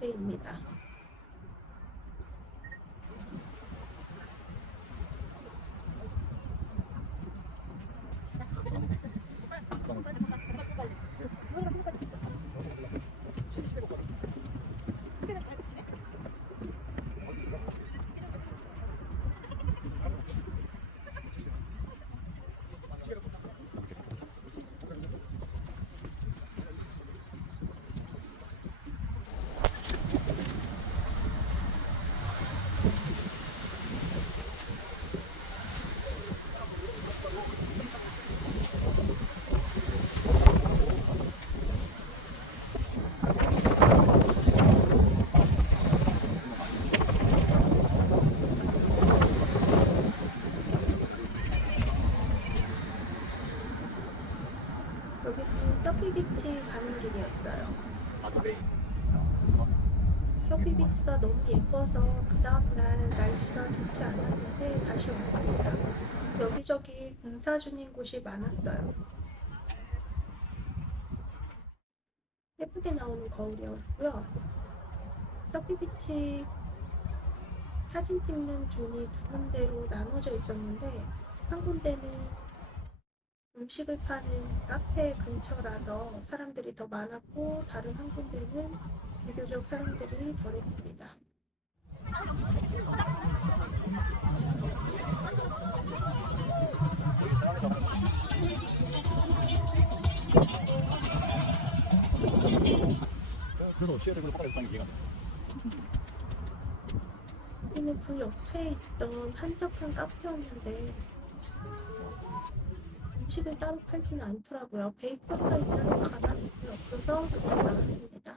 낙성대입니다. 여기는 서피비치 가는 길이었어요. 서피비치가 너무 예뻐서 그 다음날 날씨가 좋지 않았는데 다시 왔습니다. 여기저기 공사 중인 곳이 많았어요. 예쁘게 나오는 거울이었고요. 서피비치 사진 찍는 존이 두 군데로 나눠져 있었는데 한 군데는 음식을 파는 카페 근처라서 사람들이 더 많았고 다른 한 군데는 비교적 사람들이 덜했습니다. 그래서 시야적으로 이해가 돼. 여기는 그 옆에 있던 한적한 카페였는데 음식을 따로 팔지는 않더라고요. 베이커리가 있다 해서 가봤는데 없어서 그냥 나왔습니다.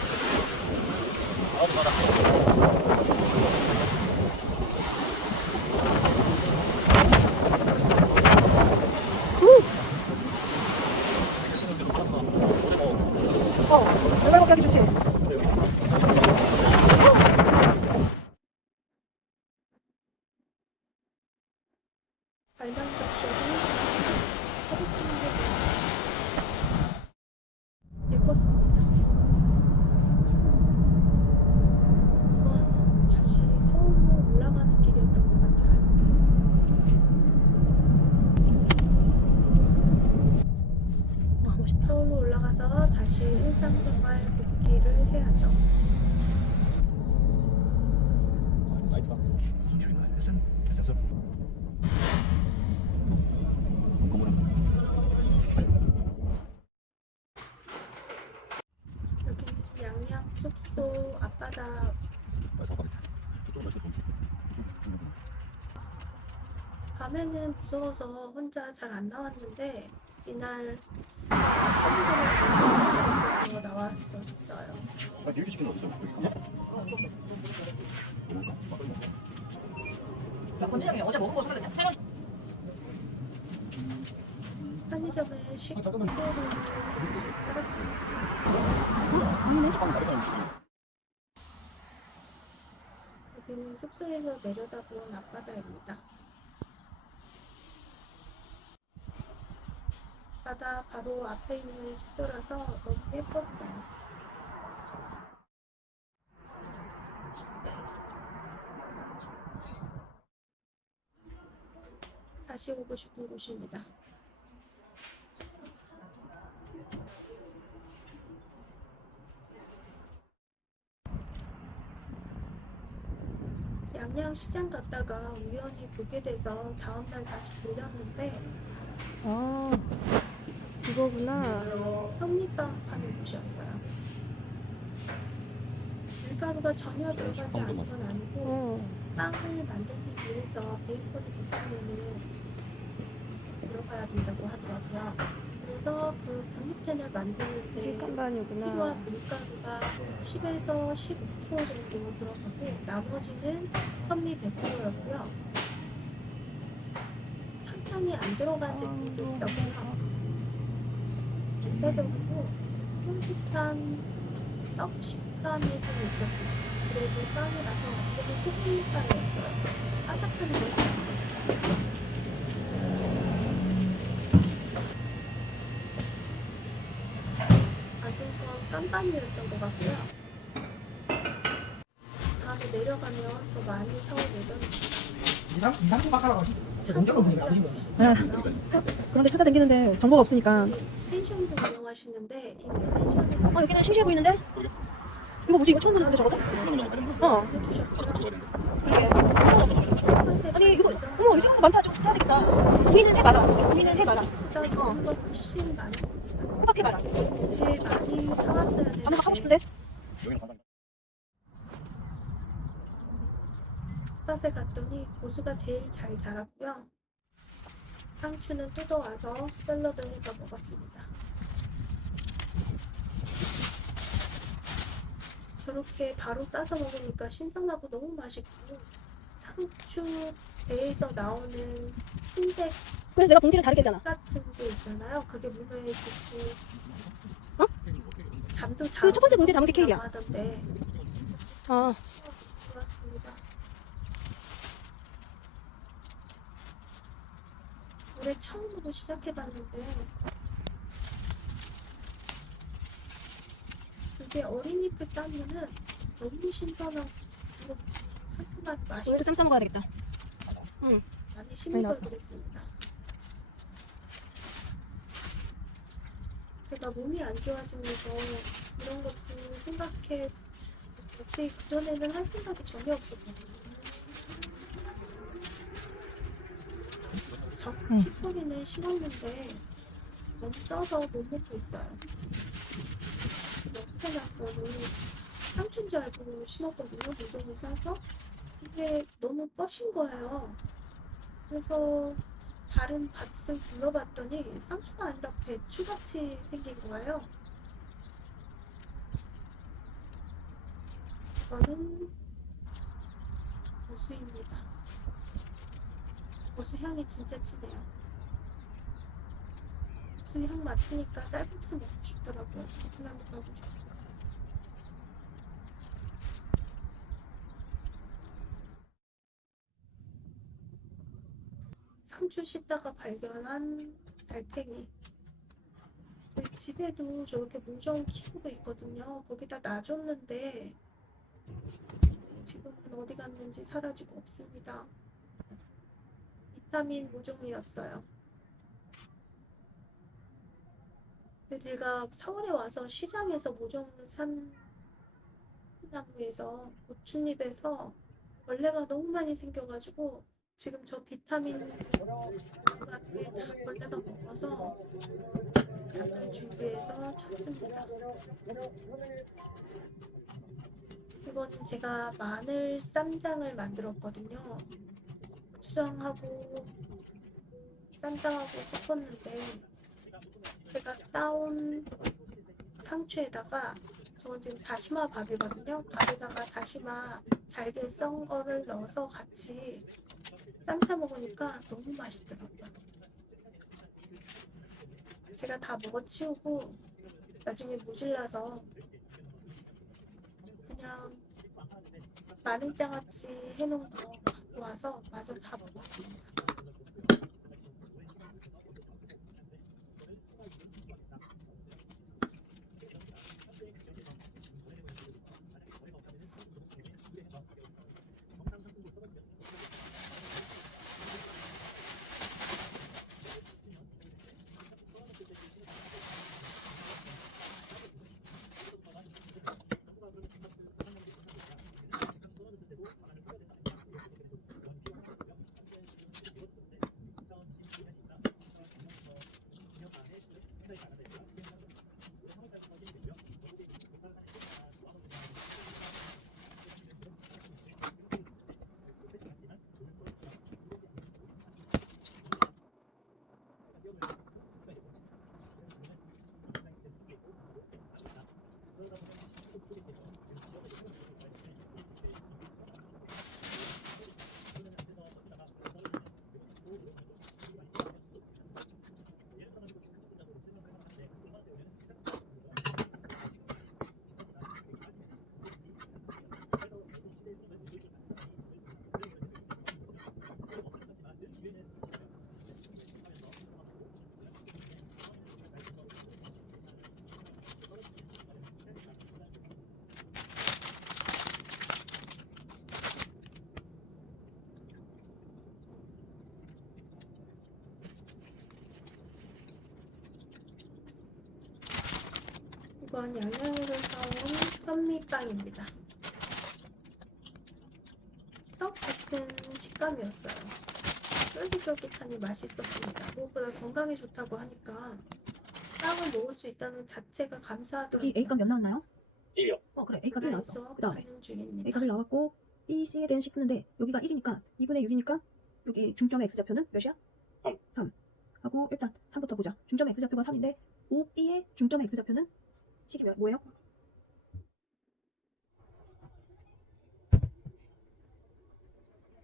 어, 얼마나 가기 좋지? 발만 적셔도 사진 찍는 게 예뻤습니다. 이건 다시 서울로 올라가는 길이었던 것 같아요. 와, 멋있다. 서울로 올라가서 다시 일상생활 복귀를 해야죠. 사이트가. 됐어. 건물은 여기는 양양 숙소 앞 바다 아. 밤에는 무서워서 혼자 잘 안 나왔는데 이날 편의점에 있어서 나왔었어요. 아, 밀기 시키는 어디서? 어제 먹은 거 편의점에 식재료를 조금씩 팔았습니다. 아니네. 빵 다르다는 음식이. 여기는 숙소에서 내려다본 앞바다입니다. 바다 바로 앞에 있는 숙소라서 너무 예뻤어요. 다시 오고 싶은 곳입니다. 양양시장 갔다가 우연히 보게 돼서 다음날 다시 들렸는데 아, 이거구나. 현미빵 파는 곳이었어요. 밀가루가 전혀 들어가지 않은 건 아니고 어, 빵을 만들기 위해서 베이커리 제품에는 밀가루가 들어가야 된다고 하더라고요. 그래서 그 글루텐을 만드는데. 필요한 밀가루가 10에서 15% 정도 들어가고 나머지는 현미 100%였고요. 설탕이 안 들어간 제품도 있었고요. 전체적으로 쫄깃한 떡 식감 식감이 좀 있었습니다. 그래도 빵이라서 되게 소금빵이었어요. 바삭하니 너무 맛있었어요. 받은 건 깜빵이었던 것 같고요. 다음에 내려가면 더 많이 사올 예정입니다. 이상 이상 박사라고 제 농장을 보니까 아버지 뭐. 그런데 찾아다니는데 정보가 없으니까. 펜션도 운영하시는데 이미 펜션에 아 여기는 싱싱해 보이는데? 이거 뭐지? 이거 처음 보는데 저거? 어. 해주셨고요. 그러게. 아니 이거 어머 이상한 거 많다. 좀 사야 되겠다. 보이는 해봐라. 보이는 해봐라. 훨씬 많았습니다. 호박해봐라. 배 많이 사왔어야 되는데 나는 가고 싶은데. 여기는 관광 텃밭에 갔더니 고수가 제일 잘 자랐고요. 상추는 뜯어와서 샐러드 해서 먹었습니다. 저렇게 바로 따서 먹으니까 신선하고 너무 맛있고 상추 배에서 나오는 흰색 그래서 내가 봉지를 다르게 했잖아. 같은 게 있잖아요. 그게 몸에 좋고 어? 잠도 잘 그첫 번째 문제 담은 게 케이크야. 하던데 아 좋았습니다. 올해 처음으로 시작해봤는데 이게 어린 잎을 따면은 너무 신선하고 부드럽고 상큼하게 맛이 오늘도 쌈싸 먹어야 되겠다. 많이 심은 걸 나왔어. 그랬습니다. 제가 몸이 안 좋아지면서 이런 것도 생각해 보지 그전에는 할 생각이 전혀 없었거든요. 저 응. 치뿌리는 심었는데 너무 써서 못 먹고 있어요. 옆에 놨더니 상추인 줄 알고 심었거든요. 모종을 사서. 근데 너무 뻗신 거예요. 그래서 다른 밭을 둘러봤더니 상추가 아니라 배추같이 생긴 거예요. 이거는 고수입니다. 고수 향이 진짜 진해요. 고수 향 맡으니까 쌀국수 먹고 싶더라고요. 베트남도 가고 싶고. 상추 씻다가 발견한 달팽이. 저희 집에도 저렇게 모종 키우고 있거든요. 거기다 놔줬는데 지금은 어디 갔는지 사라지고 없습니다. 비타민 모종이었어요. 근데 제가 서울에 와서 시장에서 모종을 산 나무에서 고추잎에서 벌레가 너무 많이 생겨가지고 지금 저 비타민 마트에 다 벌레가 먹어서 약을 준비해서 쳤습니다. 이거는 제가 마늘 쌈장을 만들었거든요. 고추장하고 쌈장하고 섞었는데 제가 따온 상추에다가 저건 지금 다시마 밥이거든요. 밥에다가 다시마 잘게 썬 거를 넣어서 같이 쌈싸 먹으니까 너무 맛있더라고요. 제가 다 먹어치우고 나중에 모질라서 그냥 마늘장아찌 해놓은 거 갖고 와서 마저 다 먹었습니다. 이건 양양에서 사온 현미 빵입니다. 떡 같은 식감이었어요. 쫄깃쫄깃하니 맛있었습니다. 무엇보다 건강에 좋다고 하니까 빵을 먹을 수 있다는 자체가 감사하더라고요. A값 몇 나왔나요? 1이요. 어 그래 A값 1 나왔어. 수업 그 다음에 하는 중입니다. A값 1 나왔고 B, C에 대한 식 쓰는데 여기가 1이니까 2분의 6이니까 여기 중점의 X좌표는 몇이야? 삼. 3 하고 일단 3부터 보자. 중점의 X좌표가 3인데 5B의 중점의 X좌표는 식이 몇- 뭐예요?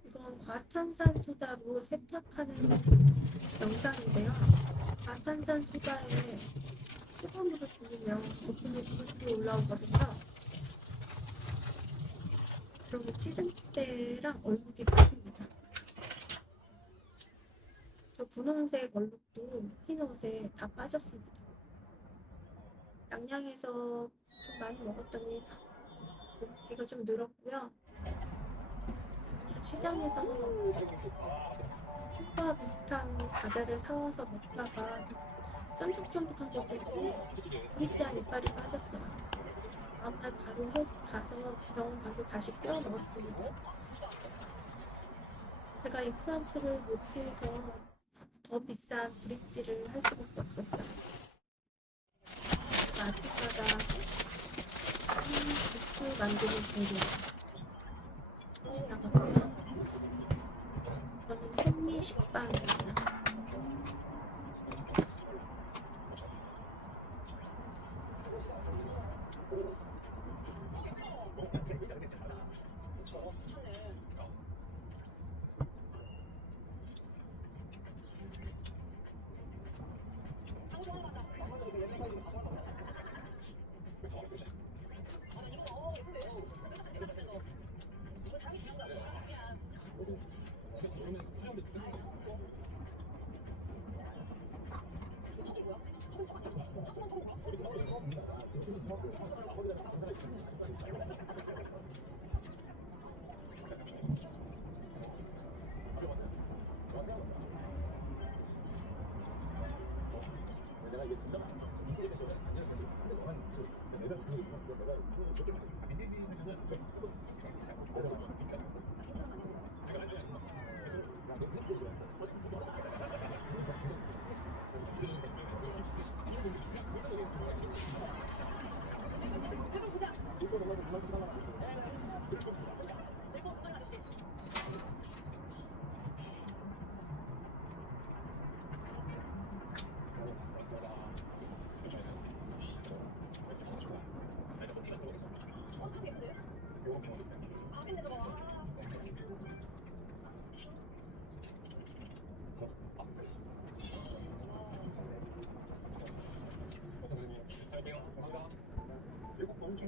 이건 과탄산 소다로 세탁하는 영상인데요. 과탄산 소다에 뜨거운 물을 부으면 거품이 굴굴 올라오거든요. 그리고 때랑 얼룩이 빠집니다. 저 분홍색 얼룩도 흰 옷에 다 빠졌습니다. 양양에서 좀 많이 먹었더니 사- 몸무게가 좀 늘었고요. 시장에서 콩과 비슷한 과자를 사와서 먹다가 쫀득쫀득한 것 때문에 브릿지한 이빨이 빠졌어요. 다음날 바로 해, 가서 병원 가서 다시 껴 넣었습니다. 제가 임플란트를 못해서 더 비싼 브릿지를 할 수밖에 없었어요. 아침마다 주스 만드는 재료 지나갔고요. 저는 현미 식빵입니다.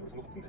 생각하던데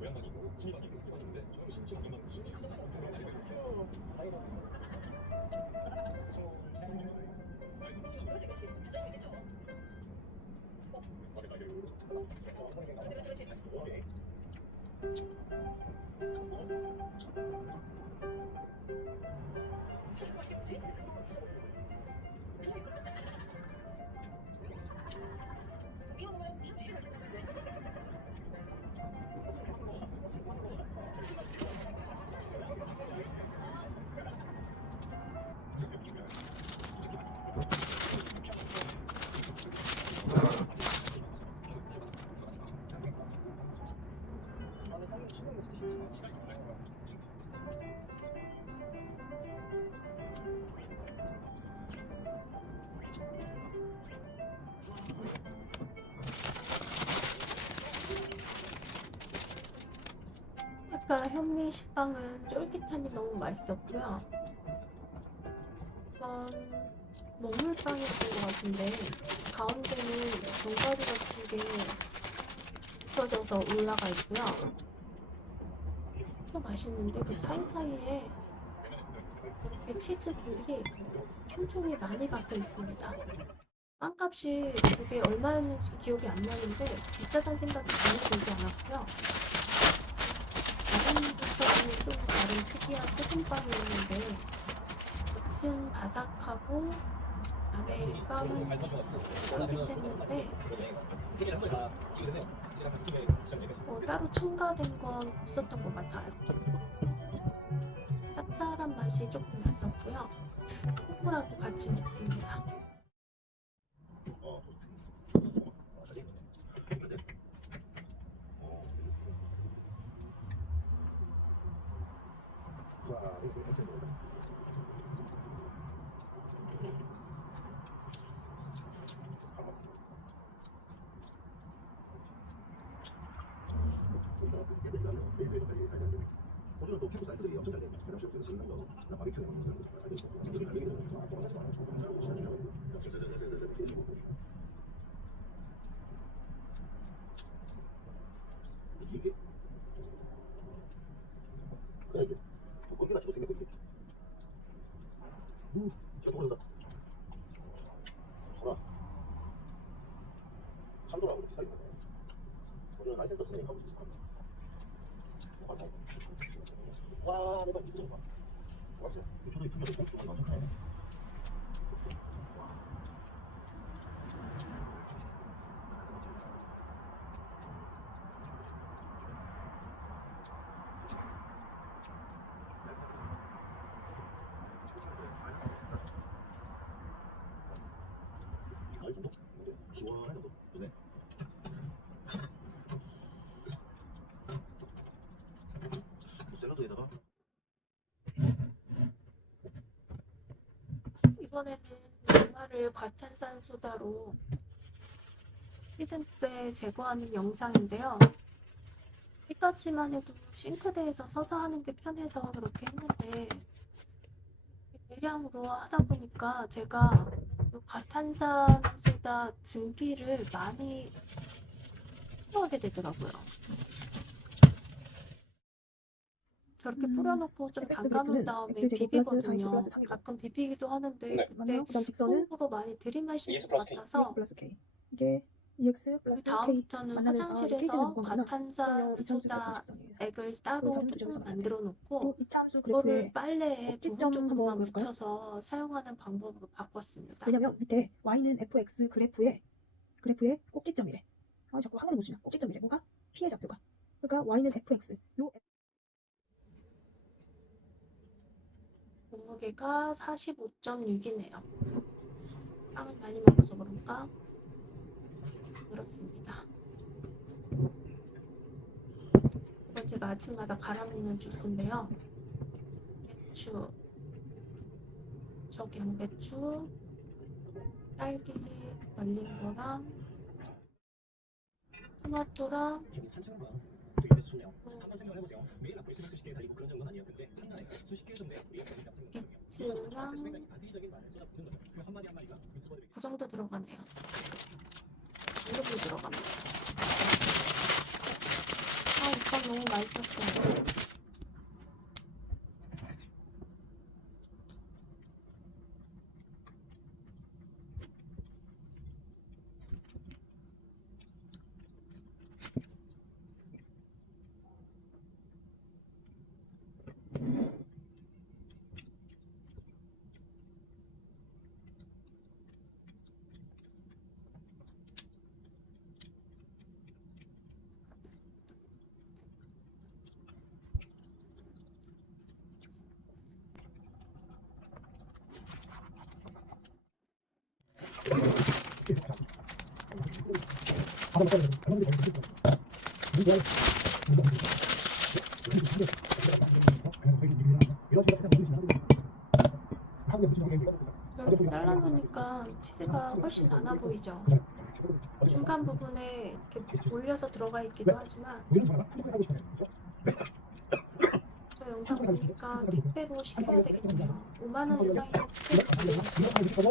아 까 현미 식빵은 쫄깃하니 너무 맛있었고요. 이건 먹물빵이었던 것 같은데 가운데는 견과류 같은 게 펴져서 올라가 있고요. 또 맛있는데 그 사이사이에 이렇게 치즈볼이 촘촘히 많이 박혀 있습니다. 빵값이 그게 얼마였는지 기억이 안 나는데 비싸다는 생각이 전혀 들지 않았고요. 다른 곳과는 좀 다른 특이한 소금빵이었는데 겉은 바삭하고 안에 빵은 쫄깃했는데 어, 따로 첨가된 건 없었던 것 같아요. 짭짤한 맛이 조금 났었고요. 콩물하고 같이 먹습니다. 어, 토스트. 어, 잘 익었네. 어, 와, 이거 엄청 먹어요. 호주는 또 캠프 사이트들이 엄청 잘 돼. 그래서 여기서 지는 거, 나 바비큐 먹는 거 잘 돼. 여기 갈매기도 많고, 동화사도 많고, 시간이라고. 이게 그래 이게 번개 같이 생겼거든. 음, 잘 먹는다. 봐라. 참조라고 이렇게 사귀는 거야. 우리는 라이센스 없으니 하고 있지. 맞아. 와, 내가 이거 좀 봐. 맞지? 이 초등이 틀려서 목줄이 완전 크네. 알 정도? 시원한 정도? 좋네. 샐러드에다가 이번에는 양말을 과탄산 소다로 시든 때 제거하는 영상인데요. 여기까지만 해도 싱크대에서 서서 하는 게 편해서 그렇게 했는데 대량으로 하다 보니까 제가 이 과탄산 소다 증기를 많이 필요하게 되더라고요. 저렇게 음, 뿌려놓고 좀 FX 담가놓은 그래프는 다음에 X 제곱 플러스 4X 비비거든요. 플러스 3이고. 가끔 비비기도 하는데 네. 그때 맞나요? 그다음 직선은 호흡으로 많이 들이마시는 것 플러스 K. 같아서 플러스 K. 이게 EX 그 플러스 K 다음부터는 만나는 아, 화장실에서 무거구나. 과탄산 그러면 이참수 그래프 소다 직선이에요. 액을 따로 조금 조절해서 만들어 또 놓고 이 참수 그거를 그래프에 빨래에 꼭지점 부분적으로만 한번 볼까요? 묻혀서 사용하는 방법으로 바꿨습니다. 왜냐면 밑에 Y는 fx 그래프에 그래프에 꼭지점이래. 아 자꾸 한글을 못 쓰냐? 꼭지점이래. 뭐가? 피해 좌표가. 그러니까 Y는 fx. 요 몸무게가 45.6이네요. 빵을 많이 먹어서 그런가? 그렇습니다. 이건 제가 아침마다 갈아 먹는 주스인데요. 배추, 적양배추, 딸기 말린 거랑 토마토랑 좋네요. 한번 생각을 해보세요. 매일 앞으로 수십 개에 달리고 그런 정도는 아니었는데 한 달에 수십 개 정도의 우리 같은 생각을 비트랑 반대적인 말을 쏟아붓는 거죠. 그 한마디 한마디가 유튜버들이 그 정도 들어가네요. 이렇게 들어갑니다. 아, 오빠 너무 맛있었어요. 이렇게 잘라놓으니까 치즈가 훨씬 많아 보이죠? 중간 부분에 이렇게 올려서 들어가 있기도 하지만 저 영상 보니까 택배로 시켜야 되겠네요. 5만 원 이상이면 택배로